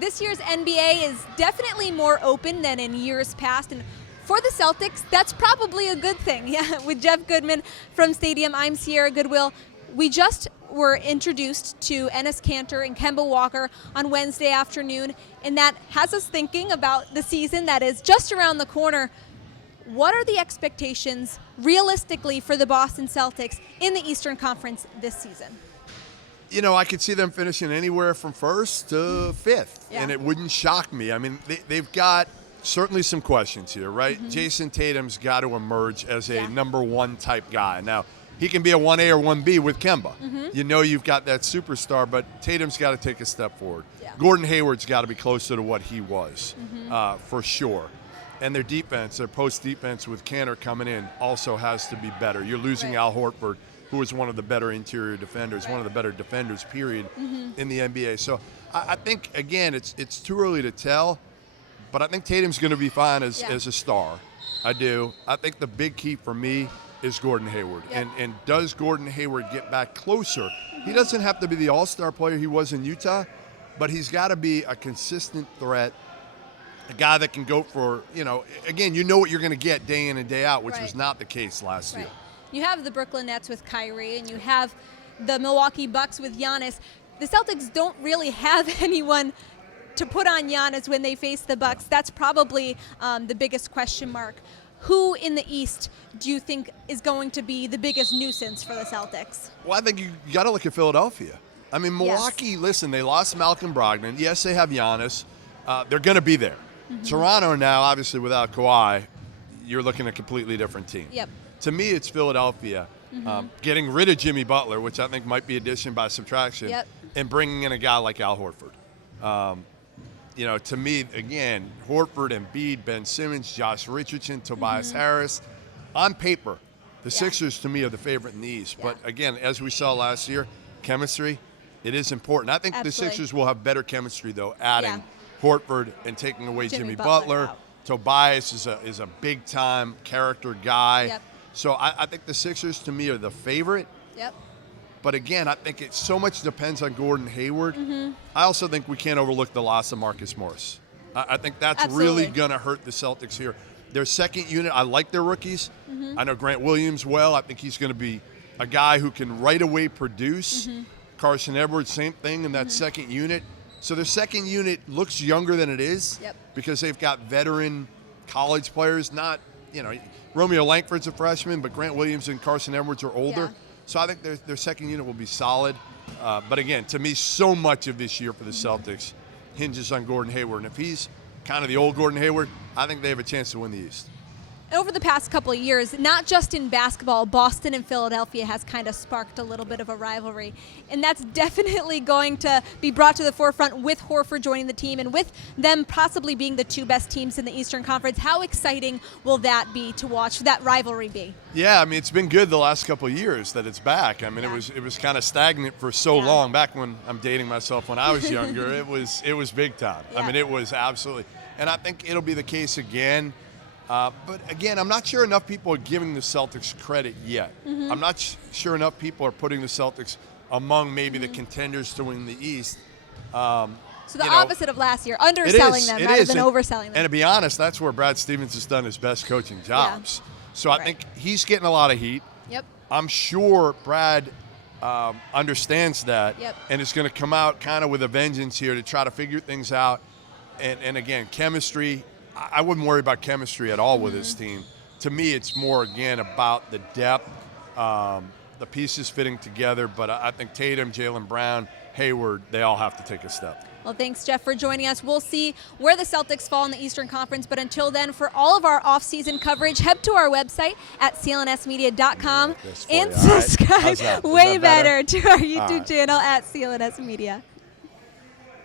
This year's NBA is definitely more open than in years past, and for the Celtics, that's probably a good thing. Yeah, with Jeff Goodman from Stadium, I'm Sierra Goodwill. We just were introduced to Enes Kanter and Kemba Walker on Wednesday afternoon, and that has us thinking about the season that is just around the corner. What are the expectations realistically for the Boston Celtics in the Eastern Conference this season? You know, I could see them finishing anywhere from first to fifth, and it wouldn't shock me. I mean, they've got certainly some questions here, right? Jason Tatum's got to emerge as a number one type guy. Now, he can be a 1A or 1B with Kemba. You know you've got that superstar, but Tatum's got to take a step forward. Gordon Hayward's got to be closer to what he was, for sure. And their defense, their post defense with Kanter coming in also has to be better. You're losing Al Horford, who is one of the better interior defenders, one of the better defenders, period, in the NBA. So I think, again, it's too early to tell, but I think Tatum's going to be fine as a star. I do. I think the big key for me is Gordon Hayward. And does Gordon Hayward get back closer? He doesn't have to be the all-star player he was in Utah, but he's got to be a consistent threat, a guy that can go for, again, you know what you're going to get day in and day out, which was not the case last year. You have the Brooklyn Nets with Kyrie, and you have the Milwaukee Bucks with Giannis. The Celtics don't really have anyone to put on Giannis when they face the Bucks. That's probably the biggest question mark. Who in the East do you think is going to be the biggest nuisance for the Celtics? Well, I think you got to look at Philadelphia. I mean, Milwaukee, listen, they lost Malcolm Brogdon. Yes, they have Giannis. They're going to be there. Toronto now, obviously, without Kawhi, you're looking at a completely different team. To me, it's Philadelphia getting rid of Jimmy Butler, which I think might be addition by subtraction, and bringing in a guy like Al Horford. To me, again, Horford, Embiid, Ben Simmons, Josh Richardson, Tobias Harris. On paper, the Sixers, to me, are the favorite in the East. But, again, as we saw last year, chemistry, it is important. I think the Sixers will have better chemistry, though, adding Horford and taking away Jimmy Butler. Tobias is a big-time character guy. So I think the Sixers, to me, are the favorite. But again, I think it so much depends on Gordon Hayward. I also think we can't overlook the loss of Marcus Morris. I think that's really going to hurt the Celtics here. Their second unit, I like their rookies. I know Grant Williams well. I think he's going to be a guy who can right away produce. Carson Edwards, same thing in that second unit. So their second unit looks younger than it is because they've got veteran college players. Not, Romeo Langford's a freshman, but Grant Williams and Carson Edwards are older. So I think their second unit will be solid. But again, to me, so much of this year for the Celtics hinges on Gordon Hayward. And if he's kind of the old Gordon Hayward, I think they have a chance to win the East. Over the past couple of years, not just in basketball, Boston and Philadelphia has kind of sparked a little bit of a rivalry. And that's definitely going to be brought to the forefront with Horford joining the team and with them possibly being the two best teams in the Eastern Conference. How exciting will that be to watch, that rivalry be? Yeah, I mean, it's been good the last couple of years that it's back. I mean, it was kind of stagnant for so long. Back when I'm dating myself when I was younger, it was big time. I mean, it was absolutely. And I think it'll be the case again. But again, I'm not sure enough people are giving the Celtics credit yet. I'm not sure enough people are putting the Celtics among maybe the contenders to win the East. So the opposite of last year, underselling them rather than overselling them. And to be honest, that's where Brad Stevens has done his best coaching jobs. So I think he's getting a lot of heat. I'm sure Brad understands that and is going to come out kind of with a vengeance here to try to figure things out. And again, chemistry. I wouldn't worry about chemistry at all with this team. To me, it's more, again, about the depth, the pieces fitting together. But I think Tatum, Jaylen Brown, Hayward, they all have to take a step. Well, thanks, Jeff, for joining us. We'll see where the Celtics fall in the Eastern Conference. But until then, for all of our off-season coverage, head to our website at clnsmedia.com and subscribe way better to our YouTube channel at CLNS Media.